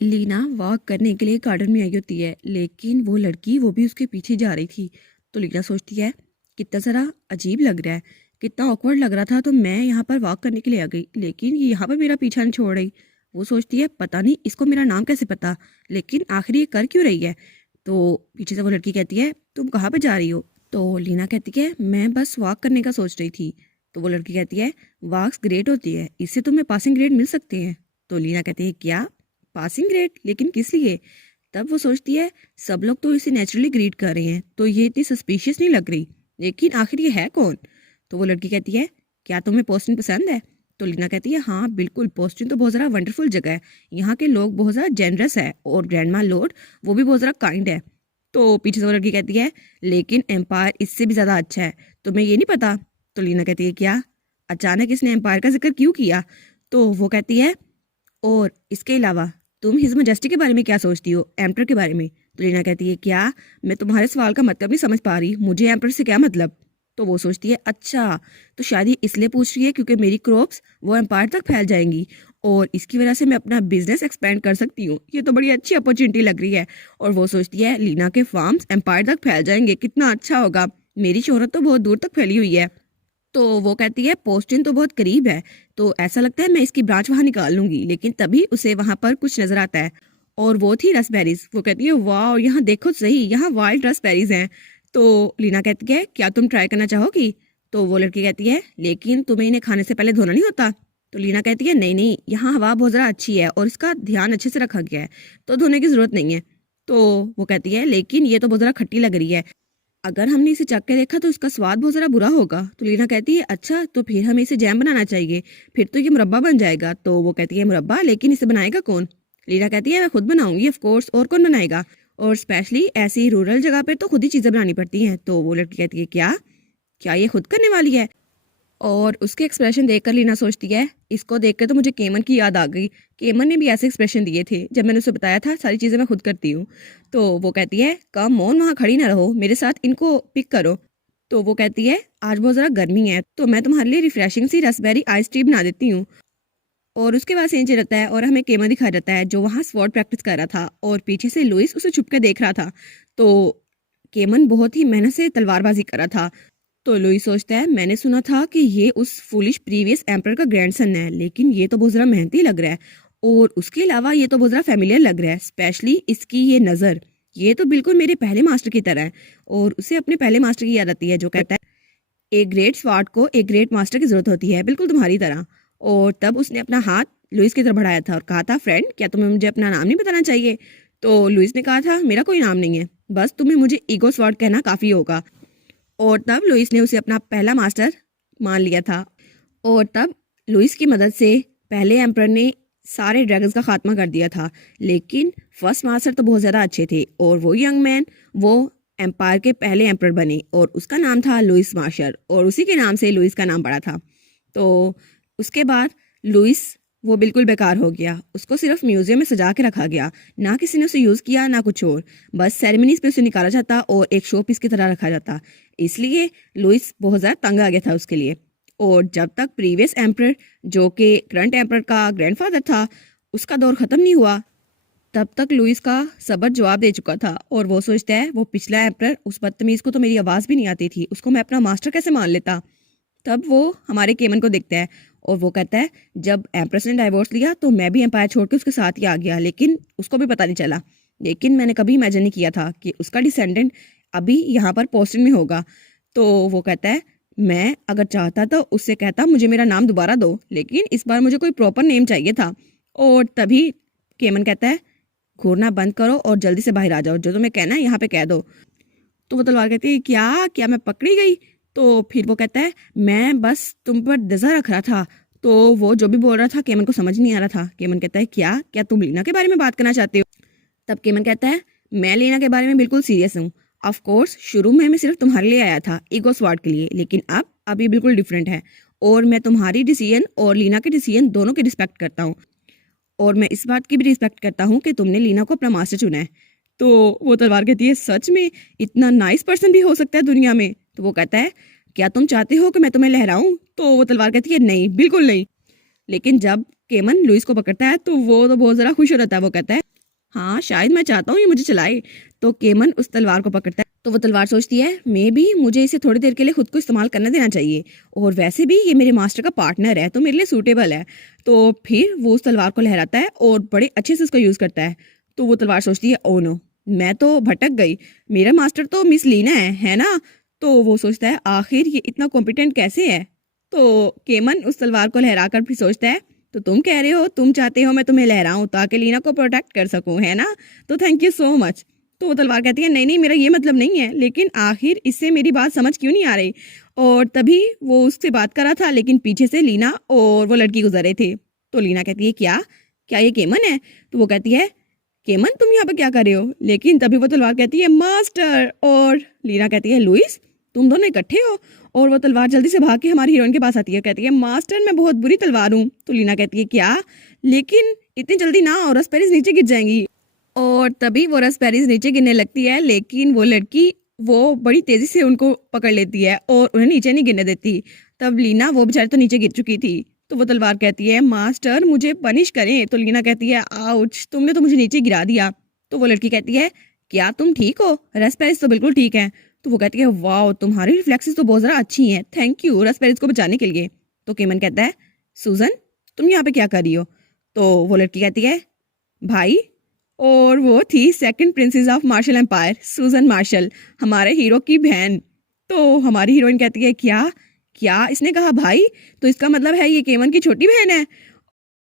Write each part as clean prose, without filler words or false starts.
Leena walk करने के लिए गार्डन में आई होती है, लेकिन वो लड़की वो भी उसके पीछे जा रही थी। तो लीना सोचती है कितना ज़रा अजीब लग रहा है, कितना ऑकवर्ड लग रहा था, तो मैं यहाँ पर वॉक करने के लिए आ गई, लेकिन ये यहाँ पर मेरा पीछा नहीं छोड़ रही। वो सोचती है पता नहीं इसको मेरा नाम कैसे पता, लेकिन आखिर ये कर क्यों रही है। तो पीछे से वो लड़की कहती है तुम कहाँ पर जा रही हो। तो लीना कहती है मैं बस वॉक करने का सोच रही थी। तो वो लड़की कहती है वॉक्स ग्रेट होती है, इससे तुम्हें पासिंग ग्रेड मिल सकते हैं। तो लीना कहती है क्या पासिंग ग्रेड, लेकिन किस लिए। तब वो सोचती है सब लोग तो इसे नेचुरली ग्रीट कर रहे हैं, तो ये इतनी सस्पिशियस नहीं लग रही, लेकिन आखिर ये है कौन। तो वो लड़की कहती है क्या तुम्हें पोस्टिंग पसंद है। तो लीना कहती है हाँ बिल्कुल, पोस्टिंग तो बहुत ज़्यादा वंडरफुल जगह है, यहाँ के लोग बहुत ज़्यादा जेनरस है और ग्रैंड मा लॉर्ड वो भी बहुत ज़्यादा काइंड है। तो पीछे से वो लड़की कहती है लेकिन एम्पायर इससे भी ज़्यादा अच्छा है, तुम्हें ये नहीं पता। तो लीना कहती है क्या, अचानक इसने एम्पायर का जिक्र क्यों किया। तो वो कहती है और इसके अलावा तुम हिज मजेस्टी के बारे में क्या सोचती हो, एम्पर के बारे में। तो लीना कहती है क्या, मैं तुम्हारे सवाल का मतलब नहीं समझ पा रही, मुझे एम्पर से क्या मतलब। तो वो सोचती है अच्छा, तो शायद ये इसलिए पूछ रही है क्योंकि मेरी क्रॉप्स वो एम्पायर तक फैल जाएंगी और इसकी वजह से मैं अपना बिजनेस एक्सपेंड कर सकती हूँ, ये तो बड़ी अच्छी अपॉर्चुनिटी लग रही है। और वो सोचती है लीना के फार्म्स एम्पायर तक फैल जाएंगे, कितना अच्छा होगा, मेरी शोहरत तो बहुत दूर तक फैली हुई है। तो वो कहती है पोस्टिंग तो बहुत करीब है, तो ऐसा लगता है मैं इसकी ब्रांच वहां निकाल लूंगी, लेकिन तभी उसे वहां पर कुछ नजर आता है और वो थी रसबेरीज। वो कहती है वाह यहाँ देखो सही, यहाँ वाइल्ड रसबेरीज हैं। तो लीना कहती है क्या तुम ट्राई करना चाहोगी। तो वो लड़की कहती है लेकिन तुम्हें इन्हें खाने से पहले धोना नहीं होता। तो लीना कहती है नहीं नहीं, यहाँ हवा बहुत ज़्यादा अच्छी है और इसका ध्यान अच्छे से रखा गया है, तो धोने की ज़रूरत नहीं है। तो वो कहती है लेकिन ये तो बहुत ज़्यादा खट्टी लग रही है, अगर हमने इसे चख के देखा तो इसका स्वाद बहुत ज़रा बुरा होगा। तो लीना कहती है अच्छा, तो फिर हमें इसे जैम बनाना चाहिए, फिर तो ये मुरब्बा बन जाएगा। तो वो कहती है मुरब्बा, लेकिन इसे बनाएगा कौन। लीना कहती है मैं खुद बनाऊंगी ऑफ कोर्स, और कौन बनाएगा, और स्पेशली ऐसी रूरल जगह पे तो खुद ही चीज़ें बनानी पड़ती हैं। तो वो लड़की कहती है क्या क्या ये खुद करने वाली है। और उसके एक्सप्रेशन देखकर लीना सोचती है इसको देखकर तो मुझे केमन की याद आ गई, केमन ने भी ऐसे एक्सप्रेशन दिए थे जब मैंने उसे बताया था सारी चीज़ें मैं खुद करती हूँ। तो वो कहती है कम मोन वहाँ खड़ी ना रहो, मेरे साथ इनको पिक करो। तो वो कहती है आज बहुत ज़रा गर्मी है, तो मैं तुम्हारे लिए रिफ्रेशिंग सी रसबेरी आइस टी बना देती हूँ। और उसके बाद सीन रहता है और हमें केमन दिखाया जाता है जो वहाँ स्वॉर्ड प्रैक्टिस कर रहा था और पीछे से लुइस उसे छुप के देख रहा था। तो केमन बहुत ही मेहनत से तलवारबाजी कर रहा था। तो लुई सोचता है मैंने सुना था कि ये उस फुलिश प्रीवियस एम्पर का ग्रैंडसन है, लेकिन ये तो बहुत ज़रा मेहनती लग रहा है और उसके अलावा ये तो बहुत ज़रा फेमिलियर लग रहा है, स्पेशली इसकी ये नज़र, ये तो बिल्कुल मेरे पहले मास्टर की तरह है। और उसे अपने पहले मास्टर की याद आती है जो कहता है एक ग्रेट स्वार्ड को एक ग्रेट मास्टर की ज़रूरत होती है, बिल्कुल तुम्हारी तरह। और तब उसने अपना हाथ लुइस की तरफ बढ़ाया था और कहा था फ्रेंड क्या तुम्हें मुझे अपना नाम नहीं बताना चाहिए। तो लुइस ने कहा था मेरा कोई नाम नहीं है, बस तुम्हें मुझे ईगो स्वार्ड कहना काफ़ी होगा। और तब लुइस ने उसे अपना पहला मास्टर मान लिया था। और तब लुइस की मदद से पहले एम्पर ने सारे ड्रैगन्स का खात्मा कर दिया था, लेकिन फर्स्ट मास्टर तो बहुत ज़्यादा अच्छे थे और वो यंग मैन वो एम्पायर के पहले एम्पर बने और उसका नाम था लुइस मार्शल और उसी के नाम से लुइस का नाम पड़ा था। तो उसके बाद लुइस वो बिल्कुल बेकार हो गया, उसको सिर्फ म्यूजियम में सजा के रखा गया, ना किसी ने उसे यूज़ किया ना कुछ और, बस सेरेमनीज पे उसे निकाला जाता और एक शो पीस की तरह रखा जाता। इसलिए लुइस बहुत ज़्यादा तंग आ गया था उसके लिए। और जब तक प्रीवियस एम्पर जो कि करंट एम्पर का ग्रैंडफादर था उसका दौर ख़त्म नहीं हुआ, तब तक लुइस का सबर जवाब दे चुका था और वो सोचता है वो पिछला एम्पर उस बदतमीज़ को तो मेरी आवाज़ भी नहीं आती थी, उसको मैं अपना मास्टर कैसे मान लेता। तब वो हमारे केमन को देखता है और वो कहता है जब एम्प्रेस ने डाइवोर्स लिया तो मैं भी एम्पायर छोड़ के उसके साथ ही आ गया, लेकिन उसको भी पता नहीं चला, लेकिन मैंने कभी इमेजिन नहीं किया था कि उसका डिसेंडेंट अभी यहाँ पर पोस्टिंग में होगा। तो वो कहता है मैं अगर चाहता तो उससे कहता मुझे मेरा नाम दोबारा दो, लेकिन इस बार मुझे कोई प्रॉपर नेम चाहिए था। और तभी केमन कहता है घूरना बंद करो और जल्दी से बाहर आ जाओ, जो तुम्हें कहना है यहाँ पे कह दो। तो वो तलवार कहती है क्या क्या मैं पकड़ी गई। तो फिर वो कहता है मैं बस तुम पर नजर रख रहा था। तो वो जो भी बोल रहा था केमन को समझ नहीं आ रहा था। केमन कहता है क्या क्या तुम लीना के बारे में बात करना चाहते हो। तब केमन कहता है मैं लीना के बारे में बिल्कुल सीरियस हूँ। ऑफ कोर्स शुरू में मैं सिर्फ तुम्हारे लिए आया था ईगो स्वार्ड के लिए, लेकिन अब ये बिल्कुल डिफरेंट है और मैं तुम्हारी डिसीजन और लीना के डिसीजन दोनों की रिस्पेक्ट करता हूँ और मैं इस बात की भी रिस्पेक्ट करता हूँ कि तुमने लीना को अपना मास्टर चुना है। तो वो तलवार कहती है सच में इतना नाइस पर्सन भी हो सकता है दुनिया में। तो वो कहता है क्या तुम चाहते हो कि मैं तुम्हें लहराऊं। तो वो तलवार कहती है नहीं बिल्कुल नहीं। लेकिन जब केमन लुइस को पकड़ता है तो वो तो बहुत ज़रा खुश हो जाता है। वो कहता है हाँ शायद मैं चाहता हूँ ये मुझे चलाए। तो केमन उस तलवार को पकड़ता है तो वो तलवार सोचती है मे भी मुझे इसे थोड़ी देर के लिए खुद को इस्तेमाल करने देना चाहिए, और वैसे भी ये मेरे मास्टर का पार्टनर है तो मेरे लिए सूटेबल है। तो फिर वो उस तलवार को लहराता है और बड़े अच्छे से उसका यूज़ करता है। तो वो तलवार सोचती है ओ नो, मैं तो भटक गई, मेरा मास्टर तो मिस लीना है ना। तो वो सोचता है आखिर ये इतना कॉम्पिटेंट कैसे है। तो केमन उस तलवार को लहराकर फिर सोचता है तो तुम कह रहे हो तुम चाहते हो मैं तुम्हें लहराऊं ताकि लीना को प्रोटेक्ट कर सकूं, है ना, तो थैंक यू सो मच। तो वो तलवार कहती है नहीं नहीं मेरा ये मतलब नहीं है, लेकिन आखिर इससे मेरी बात समझ क्यों नहीं आ रही। और तभी वो उससे बात कर रहा था लेकिन पीछे से लीना और वो लड़की गुजर रहे थे। तो लीना कहती है क्या क्या ये केमन है। तो वो कहती है केमन तुम यहाँ पे क्या कर रहे हो। लेकिन तभी वो तलवार कहती है मास्टर, और लीना कहती है लुइस तुम दोनों इकट्ठे हो। और वो तलवार जल्दी से भाग के हमारी हीरोइन के पास आती है, कहती है मास्टर मैं बहुत बुरी तलवार हूँ। तो लीना कहती है क्या, लेकिन इतनी जल्दी ना, और रसपेरिस नीचे गिर जाएंगी। और तभी वो रसपेरिस नीचे गिरने लगती है, लेकिन वो लड़की वो बड़ी तेजी से उनको पकड़ लेती है और उन्हें नीचे नहीं गिरने देती। तब लीना वो बेचारी तो नीचे गिर चुकी थी। तो वो तलवार कहती है मास्टर मुझे पनिश करें। तो लीना कहती है आउच, तुमने तो मुझे नीचे गिरा दिया। तो वो लड़की कहती है क्या तुम ठीक हो, रसपेरिस तो बिल्कुल ठीक है। तो वो कहती है वाओ तुम्हारी रिफ्लेक्सेस तो बहुत ज़्यादा अच्छी हैं, थैंक यू रसपेरिस को बचाने के लिए। तो केमन कहता है सूजन तुम यहाँ पे क्या कर रही हो। तो वो लड़की कहती है भाई, और वो थी second princess of Marshall empire Susan Marshall, हमारे हीरो की बहन। तो हमारी हीरोइन कहती है क्या क्या इसने कहा भाई, तो इसका मतलब है ये केमन की छोटी बहन है।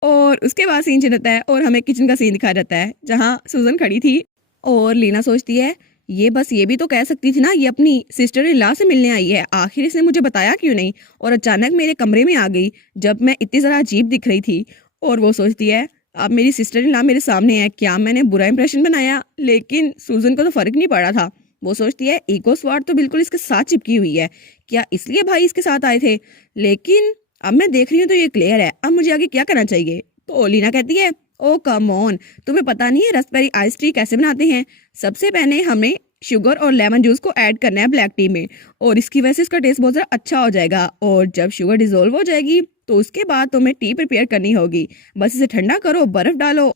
और उसके बाद सीन चल जाता है और हमें किचन का सीन दिखाया जाता है जहाँ सूजन खड़ी थी। और लीना सोचती है ये बस ये भी तो कह सकती थी ना ये अपनी सिस्टर इन लॉ से मिलने आई है, आखिर इसने मुझे बताया क्यों नहीं, और अचानक मेरे कमरे में आ गई जब मैं इतनी ज़रा अजीब दिख रही थी। और वो सोचती है अब मेरी सिस्टर इन लॉ मेरे सामने है, क्या मैंने बुरा इंप्रेशन बनाया। लेकिन सूजन को तो फर्क नहीं पड़ा था, वो सोचती है ईगो स्वार्थ तो बिल्कुल इसके साथ चिपकी हुई है, क्या इसलिए भाई इसके साथ आए थे। लेकिन अब मैं देख रही हूँ तो ये क्लियर है, अब मुझे आगे क्या करना चाहिए। तो लीना कहती है ओ कम ऑन, तुम्हें पता नहीं है रसबेरी आइस टी कैसे बनाते हैं। सबसे पहले हमें शुगर और लेमन जूस को ऐड करना है ब्लैक टी में, और इसकी वजह से इसका टेस्ट बहुत ज़्यादा अच्छा हो जाएगा। और जब शुगर डिजोल्व हो जाएगी तो उसके बाद तुम्हें टी प्रिपेयर करनी होगी, बस इसे ठंडा करो, बर्फ डालो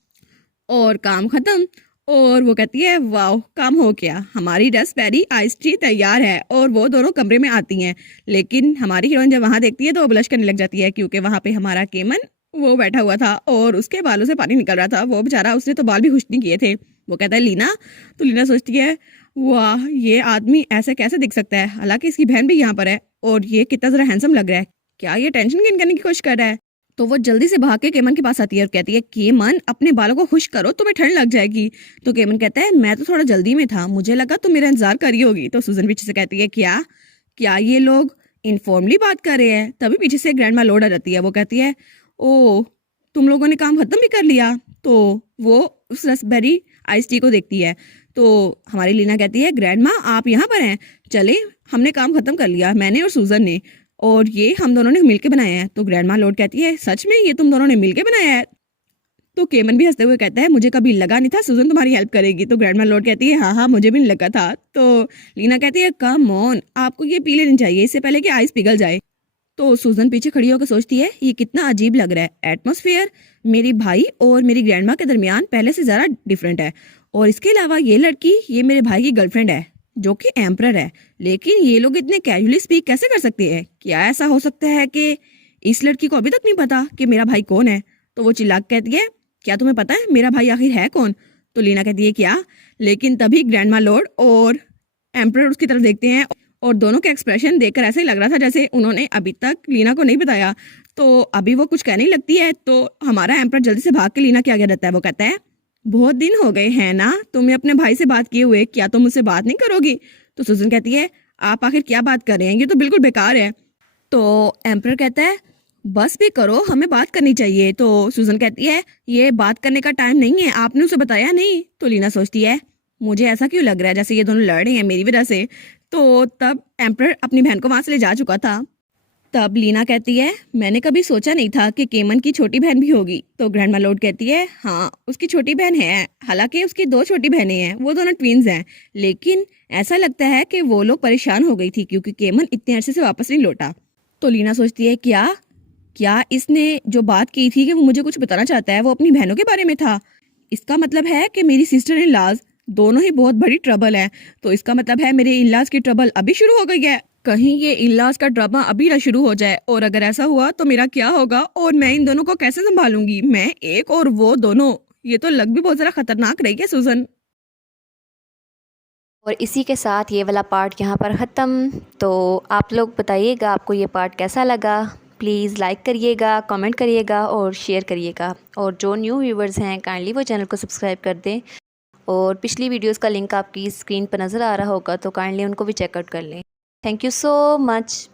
और काम खत्म। और वो कहती है वाह काम हो गया, हमारी रसबेरी आइस टी तैयार है। और वो दोनों कमरे में आती हैं, लेकिन हमारी हीरोइन जब वहाँ देखती है तो वो ब्लश करने लग जाती है, क्योंकि वहाँ पे हमारा केमन वो बैठा हुआ था और उसके बालों से पानी निकल रहा था। वो बेचारा उसने तो बाल भी खुश नहीं किए थे। वो कहता है लीना, तो लीना सोचती है वाह ये आदमी ऐसे कैसे दिख सकता है, हालांकि इसकी बहन भी यहाँ पर है, और ये कितना जरा हैंडसम लग रहा है, क्या ये टेंशन गेन करने की कोशिश कर रहा है। तो वो जल्दी से भाग के केमन के पास आती है और कहती है केमन अपने बालों को खुश करो तुम्हें ठंड लग जाएगी। तो केमन कहता है मैं तो थोड़ा जल्दी में था, मुझे लगा तुम मेरा इंतजार करी होगी। तो सूजन पीछे से कहती है क्या क्या ये लोग इनफॉर्मली बात कर रहे हैं। तभी पीछे से ग्रैंड माँ लोड आ जाती है, वो कहती है ओ तुम लोगों ने काम खत्म भी कर लिया। तो वो उस रसबेरी आइस टी को देखती है। तो हमारी लीना कहती है ग्रैंड माँ आप यहाँ पर हैं, चले हमने काम खत्म कर लिया, मैंने और सूजन ने, और ये हम दोनों ने मिलके बनाया है। तो ग्रैंड माँ लॉर्ड कहती है सच में ये तुम दोनों ने मिलके बनाया है। तो केमन भी हंसते हुए कहता है मुझे कभी लगा नहीं था सूजन तुम्हारी हेल्प करेगी। तो ग्रैंड माँ लॉर्ड कहती है हाँ हाँ मुझे भी नहीं लगा था। तो लीना कहती है कम ऑन आपको ये पी लेनी चाहिए इससे पहले कि आइस पिघल जाए। तो सूजन पीछे खड़ी होकर सोचती है ये कितना अजीब लग रहा है, एटमॉस्फेयर मेरे भाई और मेरी ग्रैंडमा के दरमियान पहले से ज़्यादा डिफरेंट है, और इसके अलावा ये लड़की ये मेरे भाई की गर्लफ्रेंड है जो कि एम्परर है। लेकिन ये लोग इतने कैजुअली स्पीक कैसे कर सकते हैं, क्या ऐसा हो सकता है कि इस लड़की को अभी तक नहीं पता कि मेरा भाई कौन है। तो वो चिल्ला के कहती है क्या तुम्हें पता है मेरा भाई आखिर है कौन। तो लीना कहती है क्या, लेकिन तभी ग्रैंडमा लॉर्ड और एम्परर उसकी तरफ देखते हैं, और दोनों के एक्सप्रेशन देखकर ऐसे ही लग रहा था जैसे उन्होंने अभी तक लीना को नहीं बताया। तो अभी वो कुछ कहने ही लगती है तो हमारा एम्परर जल्दी से भाग के लीना के आगे रहता है। वो कहता है बहुत दिन हो गए हैं ना तुम्हें अपने भाई से बात किए हुए, क्या तुम मुझसे बात नहीं करोगी। तो सूजन कहती है आप आखिर क्या बात कर रहे हैं, ये तो बिल्कुल बेकार है। तो एम्परर कहता है बस भी करो हमें बात करनी चाहिए। तो सूजन कहती है ये बात करने का टाइम नहीं है, आपने उसे बताया नहीं। तो लीना सोचती है मुझे ऐसा क्यों लग रहा है जैसे ये दोनों लड़ रहे हैं मेरी वजह से। तो तब एम्परर अपनी बहन को वहां से ले जा चुका था। तब लीना कहती है मैंने कभी सोचा नहीं था कि केमन की छोटी बहन भी होगी। तो ग्रैंडमा लॉर्ड कहती है हाँ उसकी छोटी बहन है, हालांकि उसकी 2 छोटी बहनें हैं, वो दोनों ट्विन्स हैं, लेकिन ऐसा लगता है कि वो लोग परेशान हो गई थी क्योंकि केमन इतने अरसे से वापस नहीं लौटा। तो लीना सोचती है क्या क्या इसने जो बात की थी कि वो मुझे कुछ बताना चाहता है वो अपनी बहनों के बारे में था। इसका मतलब है कि मेरी सिस्टर इन लॉज दोनों ही बहुत बड़ी ट्रबल है। तो इसका मतलब है मेरे इन लॉज की ट्रबल अभी शुरू हो गई है। कहीं ये इन लॉज का ड्रामा अभी ना शुरू हो जाए, और अगर ऐसा हुआ तो मेरा क्या होगा और मैं इन दोनों को कैसे संभालूंगी? मैं एक और वो दोनों, ये तो लग भी बहुत ज़रा खतरनाक रही है सूजन। और इसी के साथ ये वाला पार्ट यहाँ पर ख़त्म। तो आप लोग बताइएगा आपको ये पार्ट कैसा लगा। प्लीज़ लाइक करिएगा, कमेंट करिएगा और शेयर करिएगा। और जो न्यू व्यूवर्स हैं काइंडली वो चैनल को सब्सक्राइब कर दें। और पिछली वीडियोस का लिंक आपकी स्क्रीन पर नज़र आ रहा होगा, तो काइंडली उनको भी चेकआउट कर लें। Thank you so much.